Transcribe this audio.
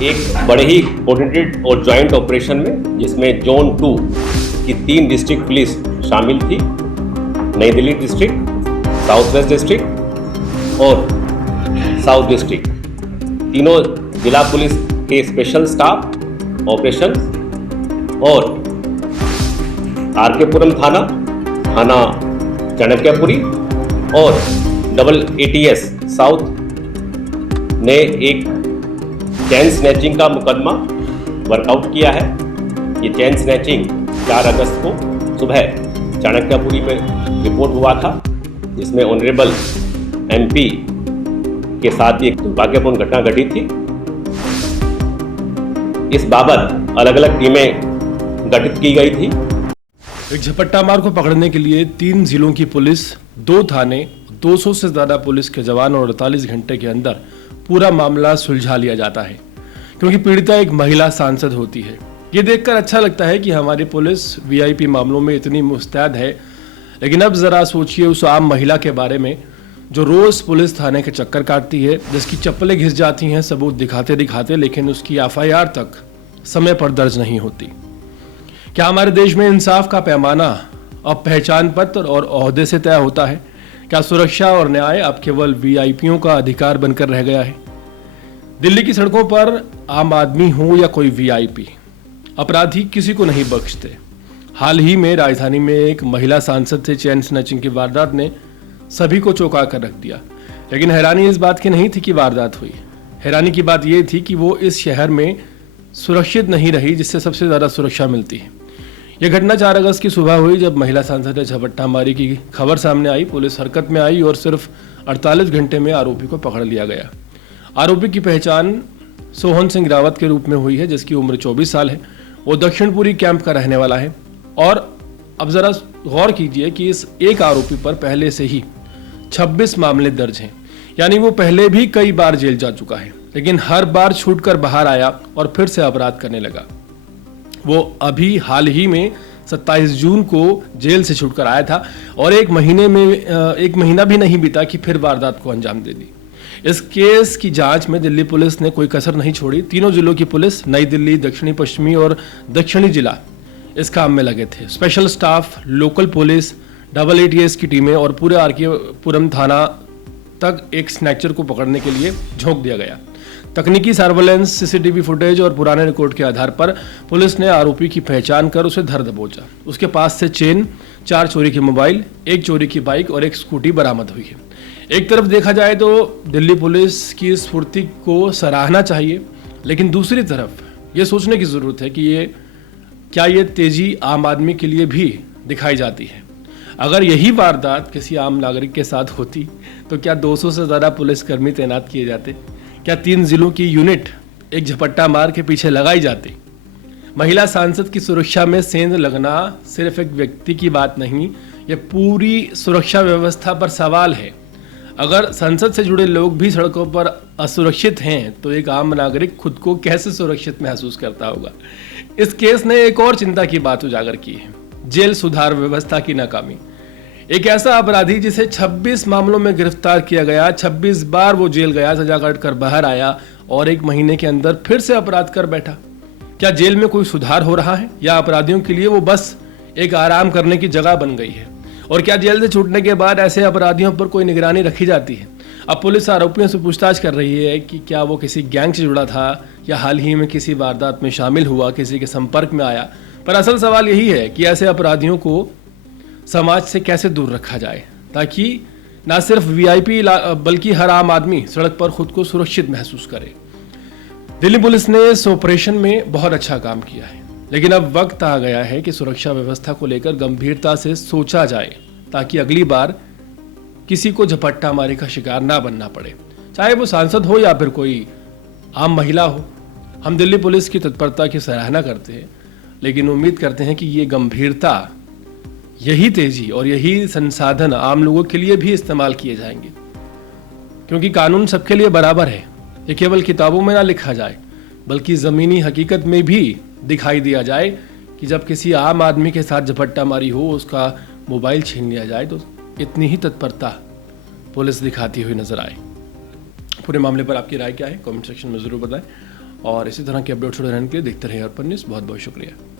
एक बड़े ही कोऑर्डिनेटेड और जॉइंट ऑपरेशन में, जिसमें जोन 2 की 3 डिस्ट्रिक्ट पुलिस शामिल थी, नई Delhi district, south west district और साउथ डिस्ट्रिक्ट। तीनों जिला पुलिस के स्पेशल स्टाफ ऑपरेशन और आरकेपुरम थाना, थाना चाणक्यपुरी और डबल ATS साउथ ने एक चैन स्नैचिंग का मुकदमा वर्कआउट किया है। ये चैन स्नैचिंग 4 अगस्त को सुबह चाणक्यपुरी में रिपोर्ट हुआ था, जिसमें ऑनरेबल MP के साथ एक दुर्भाग्यपूर्ण घटना घटी थी। इस बाबत अलग अलग टीमें गठित की गई थी। एक झपट्टा मार को पकड़ने के लिए 3 जिलों की पुलिस, 2 थाने, 200 से ज्यादा पुलिस के जवान और 48 घंटे के अंदर पूरा मामला सुलझा लिया जाता है, क्योंकि पीड़िता एक महिला सांसद होती है। ये देखकर अच्छा लगता है कि हमारी पुलिस VIP मामलों में इतनी मुस्तैद है, लेकिन अब जरा सोचिए उस आम महिला के बारे में जो रोज पुलिस थाने के चक्कर काटती है, जिसकी चप्पलें घिस जाती हैं सबूत दिखाते दिखाते, लेकिन उसकी FIR तक समय पर दर्ज नहीं होती। क्या हमारे देश में इंसाफ का पैमाना अब पहचान पत्र और ओहदे से तय होता है? क्या सुरक्षा और न्याय अब केवल VIPों का अधिकार बनकर रह गया है? दिल्ली की सड़कों पर आम आदमी हो या कोई VIP, अपराधी किसी को नहीं बख्शते। हाल ही में राजधानी में एक महिला सांसद से चैन स्नैचिंग की वारदात ने सभी को चौंका कर रख दिया, लेकिन हैरानी इस बात की नहीं थी कि वारदात हुई। हैरानी की बात यह थी कि वो इस शहर में सुरक्षित नहीं रही जिससे सबसे ज्यादा सुरक्षा मिलती है। यह घटना 4 अगस्त की सुबह हुई, जब महिला सांसद ने झपट्टा मारी की खबर सामने आई। पुलिस हरकत में आई और सिर्फ 48 घंटे में आरोपी को पकड़ लिया गया। आरोपी की पहचान सोहन सिंह रावत के रूप में हुई है, जिसकी उम्र 24 साल है। वो दक्षिणपुरी कैंप का रहने वाला है। और अब जरा गौर कीजिए कि इस एक आरोपी पर पहले से ही 26 मामले दर्ज हैं, यानी वो पहले भी कई बार जेल जा चुका है, लेकिन हर बार छूटकर बाहर आया और फिर से अपराध करने लगा। वो अभी हाल ही में 27 जून को जेल से छूटकर आया था और एक महीना भी नहीं बीता कि फिर वारदात को अंजाम दे दी। इस केस की जांच में दिल्ली पुलिस ने कोई कसर नहीं छोड़ी। तीनों जिलों की पुलिस, नई दिल्ली, दक्षिणी पश्चिमी और दक्षिणी जिला, इस काम में लगे थे। Special staff, local police, double ATS की टीमें और पूरे आरकेपुरम थाना तक एक स्नैचर को पकड़ने के लिए झोंक दिया गया। तकनीकी सर्वेलेंस, CCTV फुटेज और पुराने रिकॉर्ड के आधार पर पुलिस ने आरोपी की पहचान कर उसे धर दबोचा। उसके पास से चेन, 4 चोरी के मोबाइल, 1 चोरी की बाइक और 1 स्कूटी बरामद हुई है। एक तरफ देखा जाए तो दिल्ली पुलिस की स्फूर्ति को सराहना चाहिए, लेकिन दूसरी तरफ ये सोचने की जरूरत है कि क्या ये तेजी आम आदमी के लिए भी दिखाई जाती है? अगर यही वारदात किसी आम नागरिक के साथ होती तो क्या 200 से ज़्यादा पुलिसकर्मी तैनात किए जाते? क्या 3 जिलों की यूनिट एक झपट्टा मार के पीछे लगाई जाती? महिला सांसद की सुरक्षा में सेंध लगना सिर्फ एक व्यक्ति की बात नहीं, ये पूरी सुरक्षा व्यवस्था पर सवाल है। अगर संसद से जुड़े लोग भी सड़कों पर असुरक्षित हैं तो एक आम नागरिक खुद को कैसे सुरक्षित महसूस करता होगा? इस केस ने एक और चिंता की बात उजागर की है, जेल सुधार व्यवस्था की नाकामी। एक ऐसा अपराधी जिसे 26 मामलों में गिरफ्तार किया गया, 26 बार वो जेल गया, सजा काट कर बाहर आया और 1 महीने के अंदर फिर से अपराध कर बैठा। क्या जेल में कोई सुधार हो रहा है या अपराधियों के लिए वो बस एक आराम करने की जगह बन गई है? और क्या जेल से छूटने के बाद ऐसे अपराधियों पर कोई निगरानी रखी जाती है? अब पुलिस आरोपियों से पूछताछ कर रही है कि क्या वो किसी गैंग से जुड़ा था या हाल ही में किसी वारदात में शामिल हुआ, किसी के संपर्क में आया। पर असल सवाल यही है कि ऐसे अपराधियों को समाज से कैसे दूर रखा जाए, ताकि ना सिर्फ VIP बल्कि हर आम आदमी सड़क पर खुद को सुरक्षित महसूस करे। दिल्ली पुलिस ने इस ऑपरेशन में बहुत अच्छा काम किया है, लेकिन अब वक्त आ गया है कि सुरक्षा व्यवस्था को लेकर गंभीरता से सोचा जाए, ताकि अगली बार किसी को झपट्टा मारे का शिकार ना बनना पड़े, चाहे वो सांसद हो या फिर कोई आम महिला हो। हम दिल्ली पुलिस की तत्परता की सराहना करते हैं, लेकिन उम्मीद करते हैं कि ये गंभीरता, यही तेजी और यही संसाधन आम लोगों के लिए भी इस्तेमाल किए जाएंगे, क्योंकि कानून सबके लिए बराबर है। ये केवल किताबों में ना लिखा जाए, बल्कि ज़मीनी हकीकत में भी दिखाई दिया जाए कि जब किसी आम आदमी के साथ झपट्टा मारी हो, उसका मोबाइल छीन लिया जाए, तो इतनी ही तत्परता पुलिस दिखाती हुई नजर आए। पूरे मामले पर आपकी राय क्या है? कमेंट सेक्शन में ज़रूर बताएं और इसी तरह के अपडेट्स रहने के लिए देखते रहिए अर्पण न्यूज़। बहुत बहुत शुक्रिया।